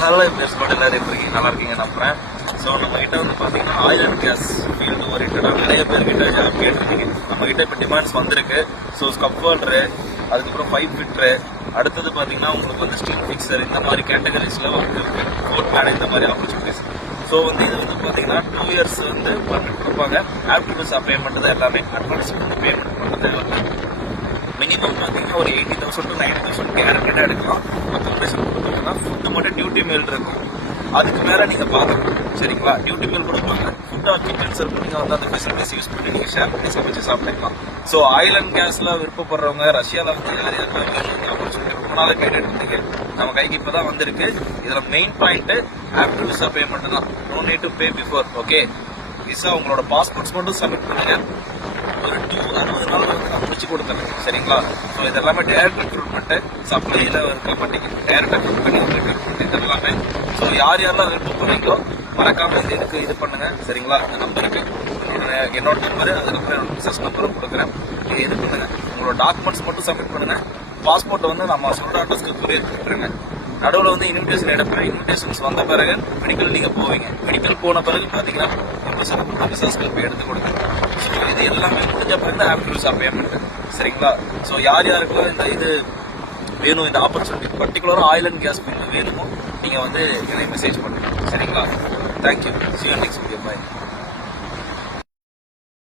Hello பேசும்போது எல்லாரும் எப்படி இருக்கீங்க? நல்லா இருக்கீங்க நம்புறேன். ஸோ நம்ம கிட்ட வந்து பார்த்தீங்கன்னா ஆயில் அண்ட் கேஸ் ஃபீல்டு ஓரியன்டாக நிறைய பேர்கிட்ட கேட்டிருக்கீங்க. நம்ம கிட்ட இப்போ டிமாண்ட்ஸ் வந்திருக்கு. ஸோ ஸ்கப் ஹோல்டரு, அதுக்கப்புறம் பைப் ஃபிட்டரு, அடுத்தது பார்த்தீங்கன்னா உங்களுக்கு வந்து ஸ்டீல் ஃபிக்சர், இந்த மாதிரி கேட்டகரிஸில் வந்து இருக்கு. ஃபோர்ட் மேன் இந்த மாதிரி ஆப்பர்ச்சுனிட்டிஸ். ஸோ வந்து இது வந்து பார்த்தீங்கன்னா 2 இயர்ஸ் வந்து பண்ணிட்டு இருப்பாங்க. ஆஃப்டர் விசா பேமெண்ட் தான் எல்லாமே. அட்வான்ஸ் வந்து பேமெண்ட் பண்ணுறது எல்லாமே மினிமம் பார்த்தீங்கன்னா ஒரு 80,000 to 90,000 கேரண்டடாக எடுக்கலாம். அக்கமடேஷன் கொடுத்துருக்கோம்னா ஃபுட்டு மட்டும் டியூட்டி மேல் இருக்கும். அதுக்கு மேலே நீங்கள் பார்க்கணும். சரிங்களா? டியூட்டி மேல் கொடுப்பாங்க. ஃபுட் ஆக்கியன்ஸ் இருக்கும். நீங்கள் வந்து அந்த ஃபெசிலிட்டிஸ் யூஸ் பண்ணி நீங்கள் ஷேர் பண்ணி சமைச்சு சாப்பிட்டுக்கலாம். ஸோ ஆயில் அண்ட் கேஸில் விருப்பப்படுறவங்க ரஷ்யாவில் வந்து யார் யாருக்காக ஆப்பர்ச்சுனிட்டி ரொம்ப நாளாக கேட்டுட்டு இருந்தீங்க. நம்ம கைக்கு இப்போ தான் வந்திருக்கு. இதில் main point after visa payment தான். No need to pay before. Okay, visa உங்களோட பாஸ்போர்ட்ஸ் மட்டும் சப்மிட் பண்ணுங்க. ஒரு 60 நாள் வந்து நான் முடிச்சு கொடுத்துறேன். சரிங்களா? ஸோ இதெல்லாமே டைரக்ட் ரெக்ரூட்மெண்ட், சப்ளைல இருக்க மாட்டேங்குது. டைரக்ட் ரெக்ரூட் பண்ணி ரெக்ரூட்மெண்ட் இது எல்லாமே. ஸோ யார் யாரெல்லாம் விருப்பம் போறீங்களோ மறக்காம இது பண்ணுங்க. சரிங்களா? அந்த நம்பருக்கு என்னோட நம்பரு, அதுக்கப்புறம் என்னோட பிசினஸ் நம்பரும் கொடுக்குறேன். நீங்க இது பண்ணுங்க. உங்களோட டாக்குமெண்ட்ஸ் மட்டும் சப்மிட் பண்ணுங்க. பாஸ்போர்ட் வந்து நம்ம சொல்ற அட்ரஸ்க்கு கொரியர் பண்ணிட்டுருங்க. நடுவில் வந்து இன்விடேஷன் எடுப்பேன். இன்விடேஷன்ஸ் வந்த பிறகு மெடிக்கல் நீங்க போவீங்க. மெடிக்கல் போன பிறகு பாத்தீங்கன்னா பிசினஸ் எடுத்து கொடுக்குறேன். ஸோ இது எல்லாமே முடிஞ்ச பிறகு ஆஃப்டர் விசா பேமெண்ட். சரிங்களா? ஸோ யார் யாருக்கெல்லாம் இந்த இது வேணும், இந்த ஆப்பர்ச்சுனிட்டி பர்டிகுலரா ஆயில் அண்ட் கேஸ் வேணுமோ நீங்க வந்து எனக்கு மெசேஜ் பண்ணுங்க. சரிங்களா? Thank you. See you next video. Bye.